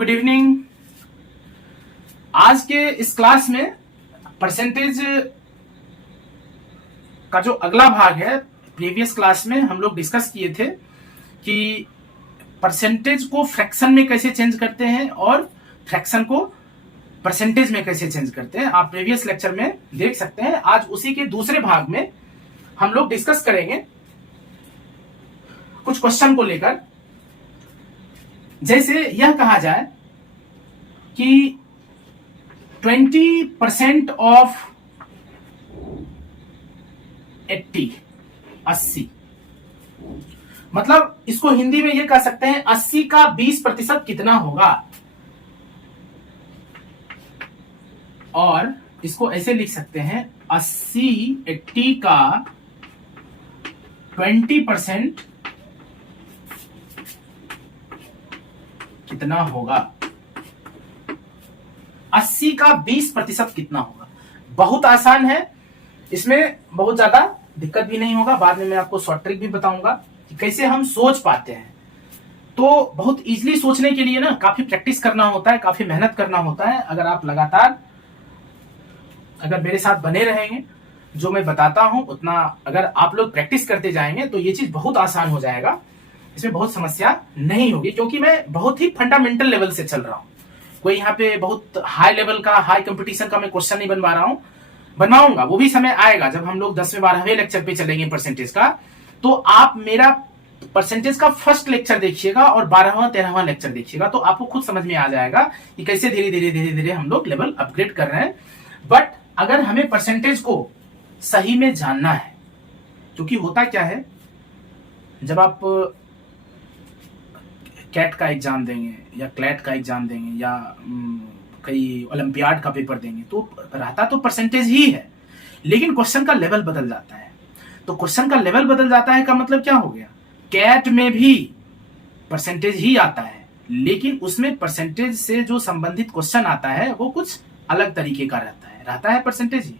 Good evening. आज के इस क्लास में परसेंटेज का जो अगला भाग है, प्रीवियस क्लास में हम लोग डिस्कस किए थे कि परसेंटेज को फ्रैक्शन में कैसे चेंज करते हैं और फ्रैक्शन को परसेंटेज में कैसे चेंज करते हैं। आप प्रीवियस लेक्चर में देख सकते हैं। आज उसी के दूसरे भाग में हम लोग डिस्कस करेंगे कुछ क्वेश्चन को लेकर। जैसे यह कहा जाए कि 20% ऑफ 80 मतलब इसको हिंदी में यह कह सकते हैं 80 का 20% कितना होगा, और इसको ऐसे लिख सकते हैं 80 का 20% कितना होगा। 80 का 20% कितना होगा। बहुत आसान है, इसमें बहुत ज्यादा दिक्कत भी नहीं होगा। बाद में मैं आपको शॉर्ट ट्रिक भी बताऊंगा कि कैसे हम सोच पाते हैं। तो बहुत इजीली सोचने के लिए ना काफी प्रैक्टिस करना होता है, काफी मेहनत करना होता है। अगर आप लगातार अगर मेरे साथ बने रहेंगे, जो मैं बताता हूं उतना अगर आप लोग प्रैक्टिस करते जाएंगे तो ये चीज बहुत आसान हो जाएगा। इसमें बहुत समस्या नहीं होगी, क्योंकि मैं बहुत ही फंडामेंटल लेवल से चल रहा हूं। कोई यहाँ पे बहुत हाई लेवल का, हाई कंपटीशन का मैं क्वेश्चन नहीं बनवा रहा हूं। बनवाऊंगा, वो भी समय आएगा जब हम लोग 10वें 12वें लेक्चर पे चलेंगे परसेंटेज का। तो आप मेरा परसेंटेज का फर्स्ट लेक्चर देखिएगा और 12वां 13वां लेक्चर देखिएगा, तो आपको खुद समझ में आ जाएगा कि कैसे धीरे धीरे हम लोग लेवल अपग्रेड कर रहे हैं। बट अगर हमें परसेंटेज को सही में जानना है, क्योंकि होता क्या है, जब आप कैट का एग्जाम देंगे या क्लैट का एग्जाम देंगे या कई ओलंपियाड का पेपर देंगे, तो रहता तो परसेंटेज ही है, लेकिन क्वेश्चन का लेवल बदल जाता है। तो क्वेश्चन का लेवल बदल जाता है का मतलब क्या हो गया, कैट में भी परसेंटेज ही आता है, लेकिन उसमें परसेंटेज से जो संबंधित क्वेश्चन आता है वो कुछ अलग तरीके का रहता है परसेंटेज ही।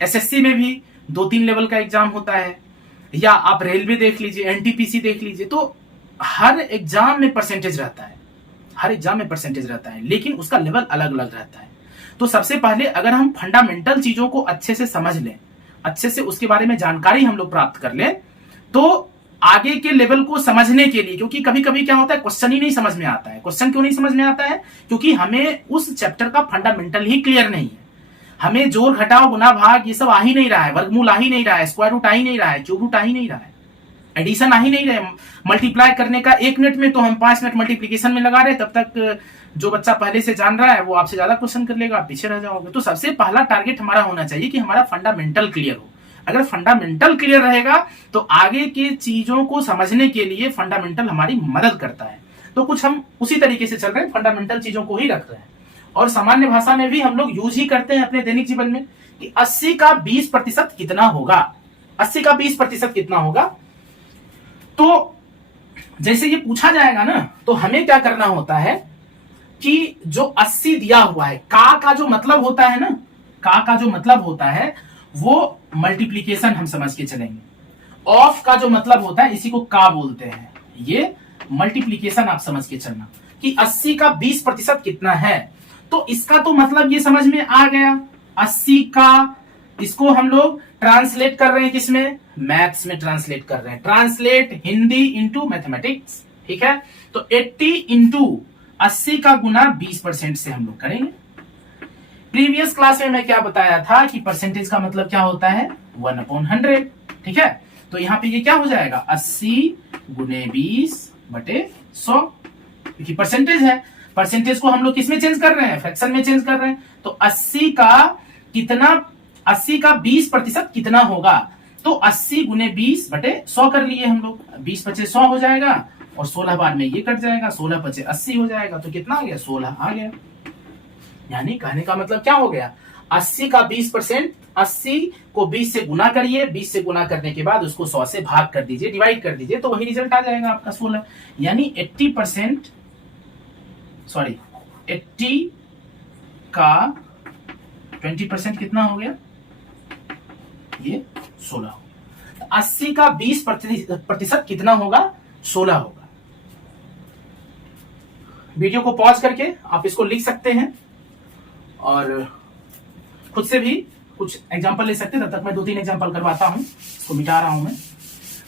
एसएससी में भी 2-3 लेवल का एग्जाम होता है, या आप रेलवे देख लीजिए, एनटीपीसी देख लीजिए, तो हर एग्जाम में परसेंटेज रहता है, हर एग्जाम में परसेंटेज रहता है, लेकिन उसका लेवल अलग अलग रहता है। तो सबसे पहले अगर हम फंडामेंटल चीजों को अच्छे से समझ लें, अच्छे से उसके बारे में जानकारी हम लोग प्राप्त कर लें, तो आगे के लेवल को समझने के लिए, क्योंकि कभी कभी क्या होता है क्वेश्चन ही नहीं समझ में आता है। क्वेश्चन क्यों नहीं समझ में आता है, क्योंकि हमें उस चैप्टर का फंडामेंटल ही क्लियर नहीं है। हमें जोड़ घटाव गुना भाग ये सब आ ही नहीं रहा है, वर्गमूल आ ही नहीं रहा है, स्क्वायर रूट आ ही नहीं रहा है, क्यूब रूट आ ही नहीं रहा है, एडिशन आ ही नहीं रहे। मल्टीप्लाई करने का 1 मिनट में तो हम 5 मिनट मल्टीप्लीकेशन में लगा रहे, तब तक जो बच्चा पहले से जान रहा है वो आपसे ज्यादा क्वेश्चन कर लेगा, आप पीछे रह जाओगे। तो सबसे पहला टारगेट हमारा होना चाहिए कि हमारा फंडामेंटल क्लियर हो। अगर फंडामेंटल क्लियर रहेगा तो आगे की चीजों को समझने के लिए फंडामेंटल हमारी मदद करता है। तो कुछ हम उसी तरीके से चल रहे हैं, फंडामेंटल चीजों को ही रख रहे हैं, और सामान्य भाषा में भी हम लोग यूज ही करते हैं अपने दैनिक जीवन में कि 80 का 20% कितना होगा। 80 का 20% कितना होगा। तो जैसे ये पूछा जाएगा ना, तो हमें क्या करना होता है कि जो 80 दिया हुआ है, का जो मतलब होता है ना, का जो मतलब होता है वो मल्टीप्लीकेशन हम समझ के चलेंगे। ऑफ का जो मतलब होता है इसी को का बोलते हैं, ये मल्टीप्लीकेशन आप समझ के चलना कि 80 का 20% कितना है। तो इसका तो मतलब ये समझ में आ गया। 80 का, इसको हम लोग ट्रांसलेट कर रहे हैं किसमें, मैथ्स में ट्रांसलेट कर रहे हैं। ट्रांसलेट हिंदी इंटू मैथमेटिक्स, ठीक है। तो 80 इंटू 80 का गुना 20% से हम लोग करेंगे। प्रीवियस क्लास में मैं क्या बताया था कि परसेंटेज का मतलब क्या होता है, 1/100, ठीक है। तो यहां पे ये क्या हो जाएगा, 80 गुने 20/100, क्योंकि परसेंटेज है। परसेंटेज को हम लोग किसमें चेंज कर रहे हैं, फ्रैक्शन में चेंज कर रहे हैं। तो 80 का कितना, 80 का 20% कितना होगा, तो 80 गुने 20/100 कर लिए हम लोग। 20/100 हो जाएगा और 16 बार में ये कट जाएगा, 16/80 हो जाएगा। तो कितना आ गया, 16 आ गया। यानी कहने का मतलब क्या हो गया, 80 का 20%, 80 को 20 से गुना करिए, 20 से गुना करने के बाद उसको 100 से भाग कर दीजिए, डिवाइड कर दीजिए, तो वही रिजल्ट आ जाएगा आपका 16। यानी 80% 80 का 20% कितना हो गया, ये 16 हो गया। 80 का 20% कितना होगा, 16 होगा। वीडियो को पॉज करके आप इसको लिख सकते हैं और खुद से भी कुछ एग्जांपल ले सकते हैं। तब तक मैं 2-3 एग्जांपल करवाता हूं, इसको मिटा रहा हूं मैं।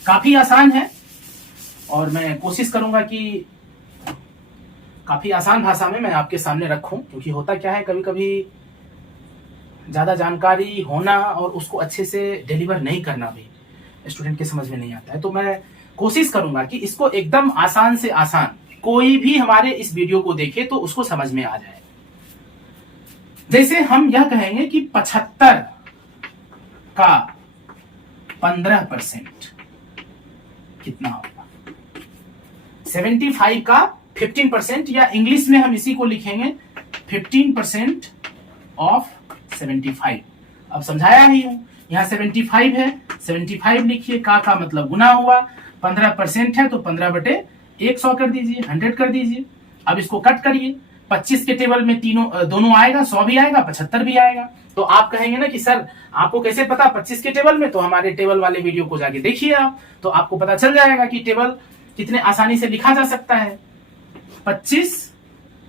काफी आसान है और मैं कोशिश करूंगा कि काफी आसान भाषा में मैं आपके सामने रखूं, क्योंकि होता क्या है, कभी कभी ज्यादा जानकारी होना और उसको अच्छे से डिलीवर नहीं करना भी स्टूडेंट के समझ में नहीं आता है। तो मैं कोशिश करूंगा कि इसको एकदम आसान से आसान कोई भी हमारे इस वीडियो को देखे तो उसको समझ में आ जाए। जैसे हम यह कहेंगे कि 75 का 15% कितना होगा, 75 का 15%, या इंग्लिश में हम इसी को लिखेंगे 15% ऑफ 75। अब समझाया ही हूं, यहां 75 है, 75 लिखिए, का मतलब गुना हुआ, 15% है तो 15/100 कर दीजिए, 100 कर दीजिए। अब इसको कट करिए, 25 के टेबल में दोनों आएगा, 100 भी आएगा, 75 भी आएगा। तो आप कहेंगे ना कि सर आपको कैसे पता 25 के टेबल में, तो हमारे टेबल वाले वीडियो को जाके देखिए आप, तो आपको पता चल जाएगा कि टेबल कितने आसानी से लिखा जा सकता है। 25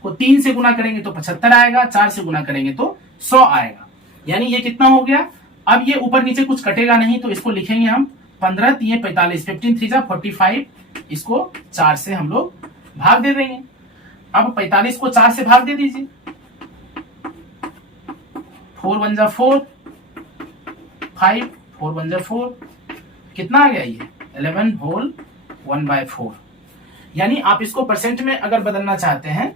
को 3 से गुना करेंगे तो 75 आएगा, 4 से गुना करेंगे तो 100 आएगा, यानी ये कितना हो गया। अब ये ऊपर नीचे कुछ कटेगा नहीं, तो इसको लिखेंगे हम 15 3 45, 15 3 45, इसको 4 से हम लोग भाग दे देंगे। अब 45 को 4 से भाग दे दीजिए, 4 1 जा 4, 5 4 1 जा 4, कितना आ गया ये 11 होल 1/4। यानी आप इसको परसेंट में अगर बदलना चाहते हैं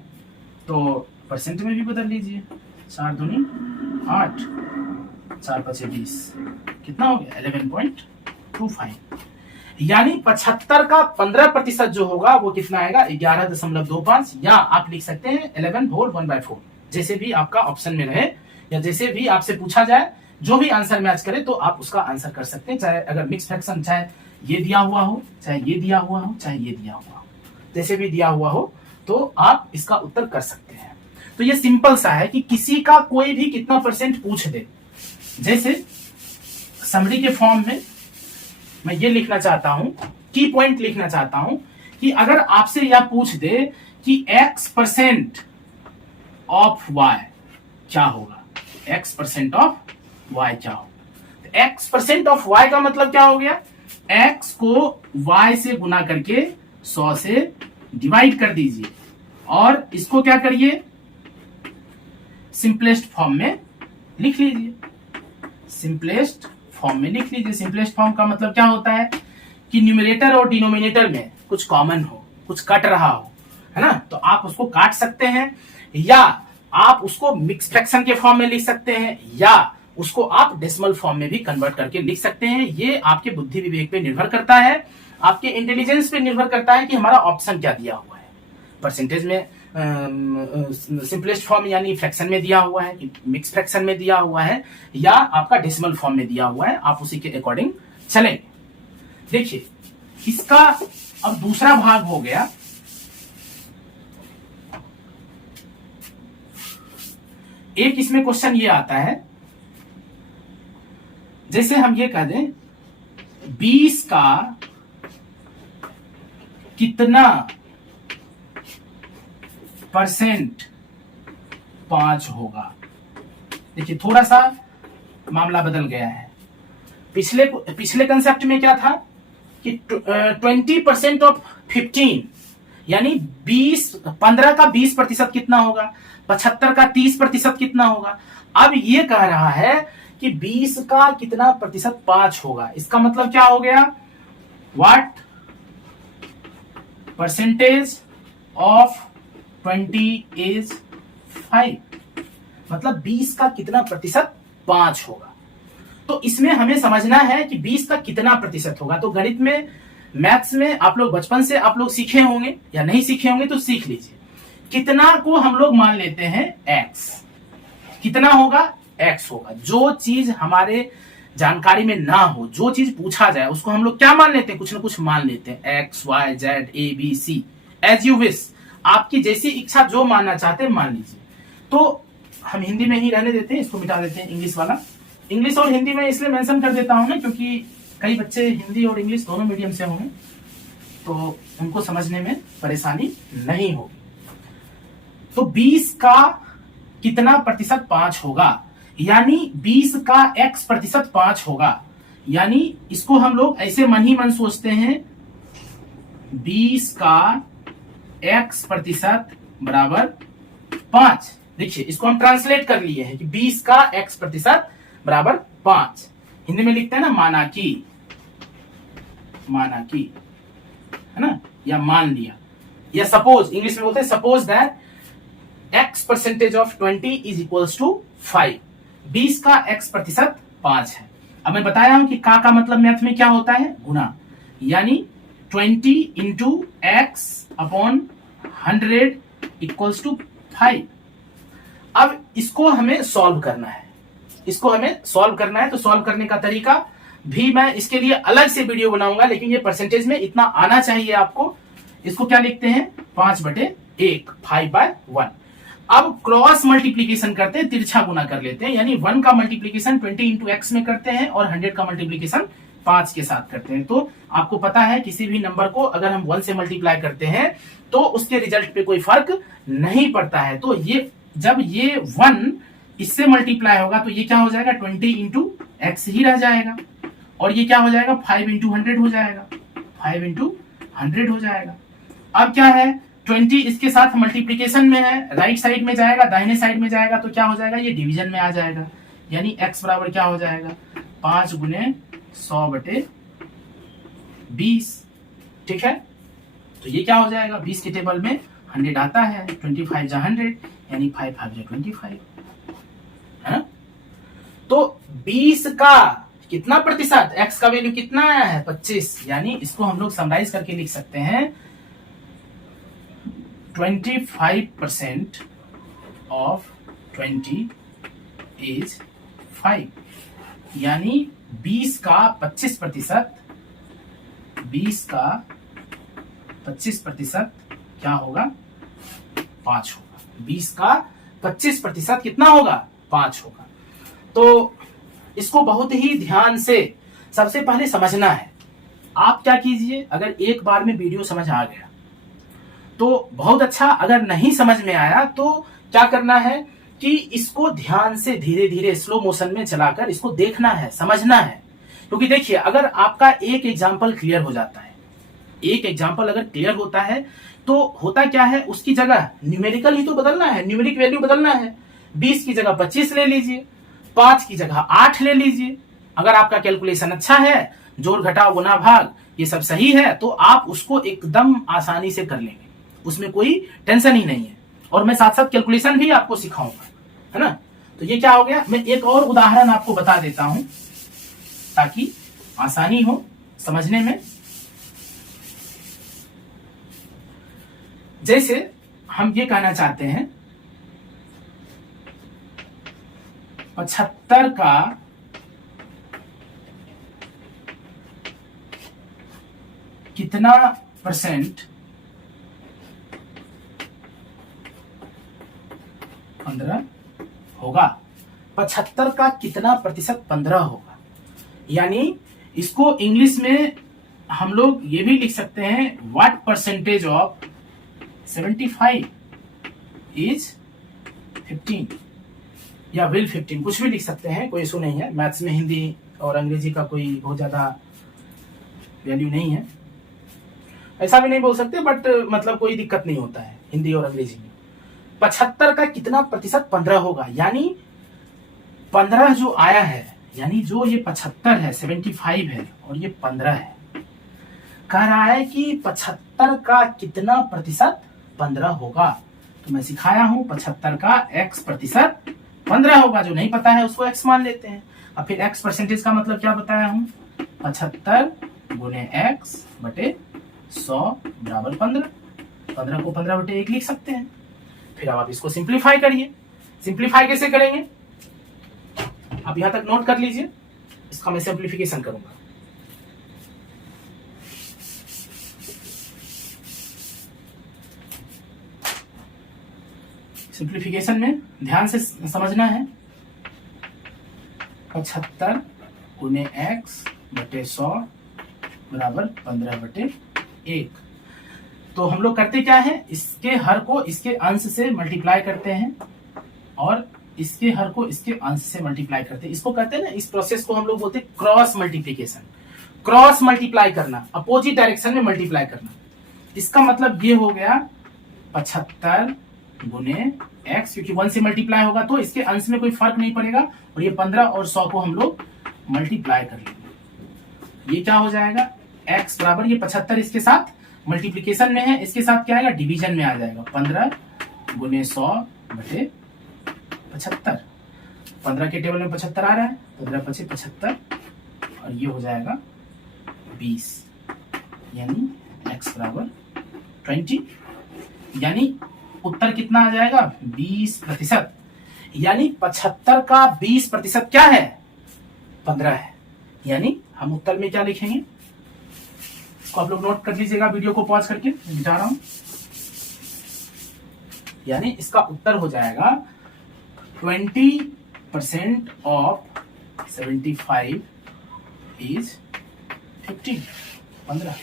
तो परसेंट में भी बदल लीजिए, 4 दूनी 8, 4 5 20, कितना हो गया 11.25। यानी 75 का 15% जो होगा वो कितना आएगा 11.25, या आप लिख सकते हैं 11 होल 1/4, जैसे भी आपका ऑप्शन में रहे या जैसे भी आपसे पूछा जाए, जो भी आंसर मैच करे तो आप उसका आंसर कर सकते हैं। चाहे अगर मिक्स फ्रैक्शन, चाहे ये दिया हुआ हो, चाहे ये दिया हुआ हो, चाहे ये दिया हुआ हो, जैसे भी दिया हुआ हो तो आप इसका उत्तर कर सकते हैं। तो ये सिंपल सा है कि किसी का कोई भी कितना परसेंट पूछ दे, जैसे समरी के फॉर्म में मैं ये लिखना चाहता हूं, की पॉइंट लिखना चाहता हूं कि अगर आपसे यह पूछ दे कि x% ऑफ y क्या होगा, x% ऑफ y क्या होगा, तो x% ऑफ y का मतलब क्या हो गया, x को y से गुना करके 100 से डिवाइड कर दीजिए और इसको क्या करिए सिंपलेस्ट फॉर्म में लिख लीजिए, सिंपलेस्ट फॉर्म में लिख लीजिए। सिंपलेस्ट फॉर्म का मतलब क्या होता है कि न्यूमरेटर और डिनोमिनेटर में कुछ कॉमन हो, कुछ कट रहा हो, है ना, तो आप उसको काट सकते हैं, या आप उसको मिक्स फ्रैक्शन के फॉर्म में लिख सकते हैं, या उसको आप डेसिमल फॉर्म में भी कन्वर्ट करके लिख सकते हैं। ये आपके बुद्धि विवेक पे निर्भर करता है, आपके इंटेलिजेंस पे निर्भर करता है कि हमारा ऑप्शन क्या दिया हुआ है। परसेंटेज में सिंपलेस्ट फॉर्म यानी फ्रैक्शन में दिया हुआ है, कि मिक्स फ्रैक्शन में दिया हुआ है, या आपका डेसिमल फॉर्म में दिया हुआ है, आप उसी के अकॉर्डिंग चलेंगे। देखिए इसका अब दूसरा भाग हो गया, एक इसमें क्वेश्चन ये आता है, जैसे हम ये कह दें 20 का कितना परसेंट 5 होगा। देखिए थोड़ा सा मामला बदल गया है। पिछले कंसेप्ट में क्या था कि 20% ऑफ 15 यानी 15 का 20% कितना होगा, 75 का 30% कितना होगा। अब ये कह रहा है कि 20 का कितना प्रतिशत 5 होगा। इसका मतलब क्या हो गया, व्हाट परसेंटेज ऑफ 20 इज 5, मतलब 20 का कितना प्रतिशत 5 होगा। तो इसमें हमें समझना है कि 20 का कितना प्रतिशत होगा। तो गणित में, मैथ्स में आप लोग बचपन से आप लोग सीखे होंगे या नहीं सीखे होंगे तो सीख लीजिए। कितना को हम लोग मान लेते हैं x, कितना होगा x होगा। जो चीज हमारे जानकारी में ना हो, जो चीज पूछा जाए उसको हम लोग क्या मान लेते हैं, कुछ ना कुछ मान लेते हैं, x y z a b c as you wish, आपकी जैसी इच्छा जो मानना चाहते हैं मान लीजिए। तो हम हिंदी में ही रहने देते हैं, इसको मिटा देते हैं इंग्लिश वाला। इंग्लिश और हिंदी में इसलिए मेंशन कर देता हूं ना क्योंकि कई बच्चे हिंदी और इंग्लिश दोनों मीडियम से होंगे तो उनको समझने में परेशानी नहीं होगी। तो 20 का कितना प्रतिशत 5 होगा, यानी 20 का x प्रतिशत 5 होगा। यानी इसको हम लोग ऐसे मन ही मन सोचते हैं 20 का x प्रतिशत बराबर 5। देखिए इसको हम ट्रांसलेट कर लिए हैं कि 20 का x प्रतिशत बराबर 5। हिंदी में लिखते हैं ना माना कि, है ना, या मान लिया, या सपोज, इंग्लिश में बोलते हैं suppose that x percentage of 20 is equals to 5। 20 का x प्रतिशत 5 है। अब मैं बताया हूं कि का मतलब मैथ में क्या होता है, गुना, यानी 20 into x upon 100 equals to 5। अब इसको हमें सॉल्व करना है, तो सॉल्व करने का तरीका भी मैं इसके लिए अलग से वीडियो बनाऊंगा, लेकिन ये परसेंटेज में इतना आना चाहिए आपको। इसको क्या लिखते हैं, 5/1, 5/1। अब क्रॉस मल्टीप्लीकेशन करते हैं, तिरछा गुना कर लेते हैं, यानी 1 का मल्टीप्लीकेशन 20 इंटू एक्स में करते हैं और 100 का मल्टीप्लीकेशन 5 के साथ करते हैं। तो आपको पता है किसी भी नंबर को अगर हम 1 से मल्टीप्लाई करते हैं तो उसके रिजल्ट पे कोई फर्क नहीं पड़ता है। तो ये जब ये 1 इससे मल्टीप्लाई होगा तो ये क्या हो जाएगा, 20 इंटू एक्स ही रह जाएगा, और ये क्या हो जाएगा, 5 इंटू 100 हो जाएगा, 5 इंटू 100 हो जाएगा। अब क्या है, 20 इसके साथ मल्टीप्लीकेशन में है, राइट साइड में जाएगा, दाहिने साइड में जाएगा तो क्या हो जाएगा, ये डिवीजन में आ जाएगा, यानी x बराबर क्या हो जाएगा, 5 गुने 100/20। ठीक है, तो ये क्या हो जाएगा, 20 के टेबल में 100 आता है, 25 जा 100, यानी 5 5 जा 25 है। तो 20 का कितना प्रतिशत, x का वैल्यू कितना आया है, 25, यानी इसको हम लोग समराइज करके लिख सकते हैं 25% ऑफ 20 इज 5, यानी 20 का 25%, 20 का 25% क्या होगा, 5 होगा। 20 का 25% कितना होगा, 5 होगा। तो इसको बहुत ही ध्यान से सबसे पहले समझना है। आप क्या कीजिए, अगर एक बार में वीडियो समझ आ गया तो बहुत अच्छा, अगर नहीं समझ में आया तो क्या करना है कि इसको ध्यान से धीरे धीरे स्लो मोशन में चलाकर इसको देखना है, समझना है। क्योंकि देखिए अगर आपका एक एग्जाम्पल क्लियर हो जाता है, एक एग्जाम्पल अगर क्लियर होता है तो होता क्या है, उसकी जगह न्यूमेरिकल ही तो बदलना है, न्यूमेरिक वैल्यू बदलना है। 20 की जगह 25 ले लीजिए, 5 की जगह 8 ले लीजिए। अगर आपका कैलकुलेशन अच्छा है, जोड़ घटाव गुना भाग ये सब सही है, तो आप उसको एकदम आसानी से कर लेंगे, उसमें कोई टेंशन ही नहीं है। और मैं साथ साथ कैलकुलेशन भी आपको सिखाऊंगा, है ना। तो ये क्या हो गया, मैं एक और उदाहरण आपको बता देता हूं ताकि आसानी हो समझने में। जैसे हम ये कहना चाहते हैं 75 का कितना परसेंट 15 होगा, 75 का कितना प्रतिशत 15 होगा। यानी इसको इंग्लिश में हम लोग ये भी लिख सकते हैं, व्हाट परसेंटेज ऑफ 75 इज 15 या विल 15, कुछ भी लिख सकते हैं, कोई इशू नहीं है। मैथ्स में हिंदी और अंग्रेजी का कोई बहुत ज्यादा वैल्यू नहीं है, ऐसा भी नहीं बोल सकते, बट मतलब कोई दिक्कत नहीं होता है हिंदी और अंग्रेजी में। 75 का कितना प्रतिशत 15 होगा, यानी 15 जो आया है, यानी जो ये 75 है, 75 है और ये 15 है, कह रहा है कि 75 का कितना प्रतिशत 15 होगा। तो मैं सिखाया हूं 75 का x प्रतिशत 15 होगा। जो नहीं पता है उसको x मान लेते हैं। अब फिर x परसेंटेज का मतलब क्या बताया हूं, 75 गुने x बटे 100 बराबर 15। 15 को 15/1 लिख सकते हैं। फिर अब आप इसको सिंप्लीफाई करिए। सिंप्लीफाई कैसे करेंगे, आप यहां तक नोट कर लीजिए, इसका मैं सिंप्लीफिकेशन करूंगा। सिंप्लीफिकेशन में ध्यान से समझना है, 75 गुने x बटे 100 बराबर 15/1। तो हम लोग करते क्या है, इसके हर को इसके अंश से मल्टीप्लाई करते हैं और इसके हर को इसके अंश से मल्टीप्लाई करते हैं। इसको कहते हैं ना, इस प्रोसेस को हम लोग बोलते हैं क्रॉस मल्टीप्लीकेशन। क्रॉस मल्टीप्लाई करना, अपोजिट डायरेक्शन में मल्टीप्लाई करना। इसका मतलब ये हो गया 75 गुने x, क्योंकि 1 से मल्टीप्लाई होगा तो इसके अंश में कोई फर्क नहीं पड़ेगा, और ये 15 और 100 को हम लोग मल्टीप्लाई कर लेंगे। ये क्या हो जाएगा, x बराबर, ये 75 इसके साथ मल्टीप्लीकेशन में है, इसके साथ क्या आएगा, डिवीजन में आ जाएगा। 15 गुने 100 बटे 75। 15 के टेबल में 75 आ रहा है, 15 पचे 75, और ये हो जाएगा 20, यानी x बराबर 20। यानी उत्तर कितना आ जाएगा, 20%। यानी 75 का 20% क्या है, 15 है। यानी हम उत्तर में क्या लिखेंगे, इसको आप लोग नोट कर लीजिएगा, वीडियो को पॉज करके मिटा रहा हूं। यानी इसका उत्तर हो जाएगा 20% ऑफ 75 इज 15।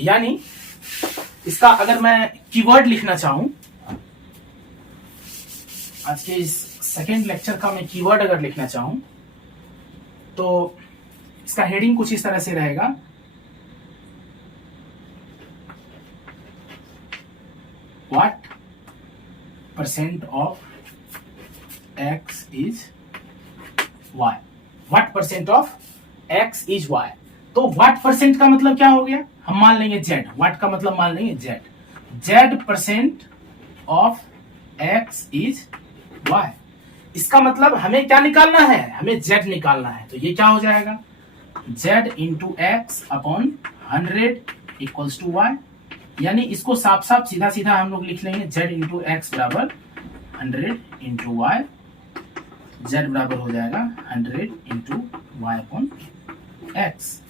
यानी इसका अगर मैं कीवर्ड लिखना चाहूं, आज के इस सेकेंड लेक्चर का मैं कीवर्ड अगर लिखना चाहूं तो इसका हेडिंग कुछ इस तरह से रहेगा, what percent of x is y। What percent of x is y। तो व्हाट परसेंट का मतलब क्या हो गया, हम मान लेंगे z। व्हाट का मतलब मान लेंगे z percent of x is y। इसका मतलब हमें क्या निकालना है, हमें z निकालना है। तो ये क्या हो जाएगा, z into x upon 100 equals to y। यानी इसको साफ साफ सीधा सीधा हम लोग लिख लेंगे, z इंटू एक्स बराबर 100 इंटू वाई। z बराबर हो जाएगा 100 इंटू वाई अपॉन एक्स।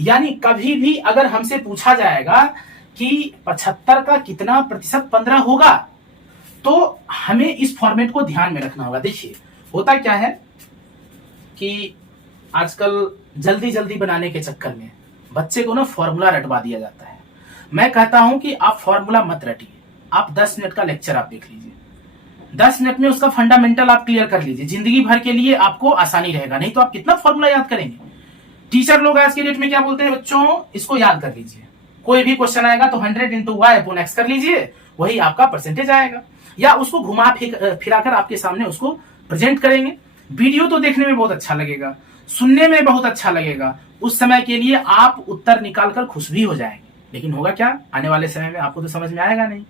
यानी कभी भी अगर हमसे पूछा जाएगा कि 75 का कितना प्रतिशत 15 होगा, तो हमें इस फॉर्मेट को ध्यान में रखना होगा। देखिए होता क्या है कि आजकल जल्दी जल्दी बनाने के चक्कर में बच्चे को ना फॉर्मूला रटवा दिया जाता है। मैं कहता हूं कि आप फॉर्मूला मत रटिए, आप 10 मिनट का लेक्चर आप देख लीजिए, 10 मिनट में उसका फंडामेंटल आप क्लियर कर लीजिए, जिंदगी भर के लिए आपको आसानी रहेगा। नहीं तो आप कितना फॉर्मूला याद करेंगे। टीचर लोग आज के डेट में क्या बोलते हैं, बच्चों इसको याद कर लीजिए, कोई भी क्वेश्चन आएगा तो 100 इंटू वाई अपॉन एक्स कर लीजिए, वही आपका परसेंटेज आएगा। या उसको घुमा फिराकर आपके सामने उसको प्रेजेंट करेंगे। वीडियो तो देखने में बहुत अच्छा लगेगा, सुनने में बहुत अच्छा लगेगा, उस समय के लिए आप उत्तर निकालकर खुश भी हो जाएंगे। लेकिन होगा क्या, आने वाले समय में आपको तो समझ में आएगा नहीं।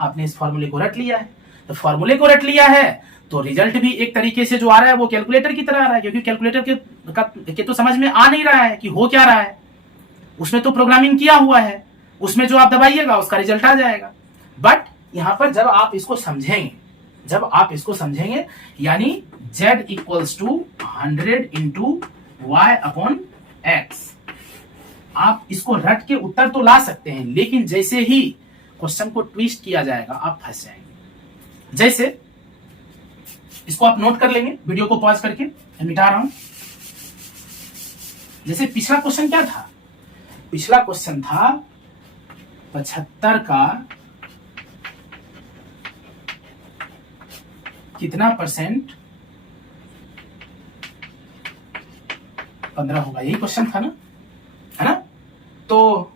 आपने इस फॉर्मूले को रट लिया है, तो फॉर्मूले को रट लिया है तो रिजल्ट भी एक तरीके से जो आ रहा है वो कैलकुलेटर की तरह आ रहा है, क्योंकि कैलकुलेटर के तो समझ में आ नहीं रहा है कि हो क्या रहा है। उसमें तो प्रोग्रामिंग किया हुआ है, उसमें जो आप दबाइएगा उसका रिजल्ट आ जाएगा। बट यहां पर जब आप इसको समझेंगे, यानी z equals to 100 into y upon x, आप इसको रट के उत्तर तो ला सकते हैं, लेकिन जैसे ही क्वेश्चन को ट्विस्ट किया जाएगा आप फंस जाएंगे। जैसे इसको आप नोट कर लेंगे, वीडियो को पॉज करके मैं मिटा रहा हूं। जैसे पिछला क्वेश्चन क्या था, पिछला क्वेश्चन था 75 का कितना परसेंट 15 होगा, यही क्वेश्चन था ना, है ना। तो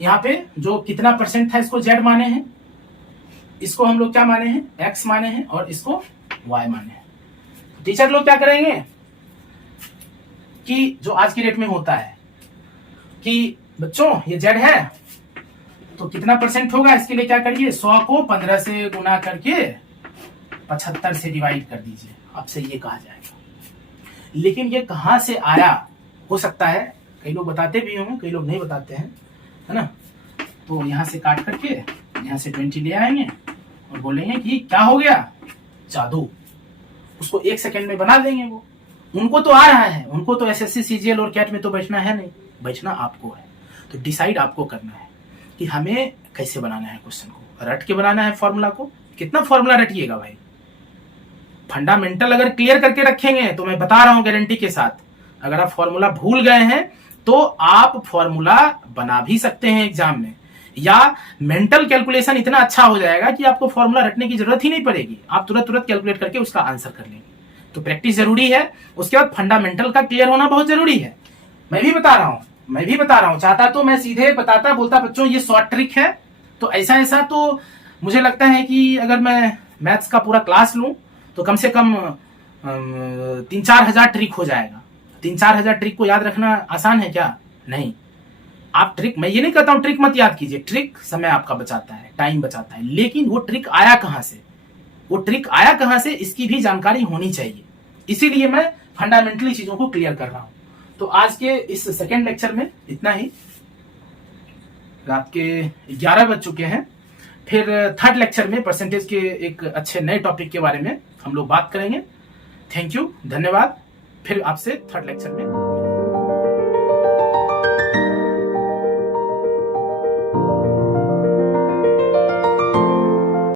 यहां पे जो कितना परसेंट था इसको z माने हैं, इसको हम लोग क्या माने हैं, x माने हैं, और इसको y माने हैं। टीचर लोग क्या करेंगे कि जो आज की डेट में होता है कि बच्चों ये z है तो कितना परसेंट होगा, इसके लिए क्या करिए, 100 को 15 से गुना करके 75 से डिवाइड कर दीजिए, आपसे ये कहा जाएगा। लेकिन ये कहां से आया, हो सकता है कई लोग बताते भी होंगे, कई लोग नहीं बताते हैं, है ना। तो यहां से काट करके यहां से 20 ले आएंगे और बोलेंगे कि क्या हो गया, जादू। उसको 1 सेकंड में बना देंगे। वो उनको तो आ रहा है, उनको तो एसएससी सीजीएल और कैट में तो बैठना है नहीं, बैठना आपको है। तो डिसाइड आपको करना है कि हमें कैसे बनाना है क्वेश्चन को, रट के बनाना है फॉर्मूला को। कितना फॉर्मूला रटिएगा भाई, फंडामेंटल अगर क्लियर करके रखेंगे तो मैं बता रहा हूं गारंटी के साथ, अगर आप फॉर्मूला भूल गए हैं तो आप फॉर्मूला बना भी सकते हैं एग्जाम में, या मेंटल कैलकुलेशन इतना अच्छा हो जाएगा कि आपको फॉर्मूला रटने की जरूरत ही नहीं पड़ेगी, आप तुरंत तुरंत कैलकुलेट करके उसका आंसर कर लेंगे। तो प्रैक्टिस जरूरी है। उसके बाद फंडामेंटल का क्लियर होना बहुत जरूरी है। मैं भी बता रहा हूं, चाहता तो मैं सीधे बताता, बोलता बच्चों ये शॉर्ट ट्रिक है, तो ऐसा ऐसा, तो मुझे लगता है कि अगर मैं मैथ्स का पूरा क्लास लूं तो कम से कम 3-4 हजार ट्रिक हो जाएगा। 3-4 हजार ट्रिक को याद रखना आसान है क्या? नहीं। आप ट्रिक, मैं ये नहीं कहता हूं ट्रिक मत याद कीजिए, ट्रिक समय आपका बचाता है, टाइम बचाता है, लेकिन वो ट्रिक आया कहां से, वो ट्रिक आया कहां से, इसकी भी जानकारी होनी चाहिए। इसीलिए मैं फंडामेंटली चीजों को क्लियर कर रहा हूं। तो आज के इस सेकेंड लेक्चर में इतना ही। रात के 11 बज चुके हैं। फिर थर्ड लेक्चर में परसेंटेज के एक अच्छे नए टॉपिक के बारे में हम लोग बात करेंगे। थैंक यू, धन्यवाद। फिर आपसे थर्ड लेक्चर में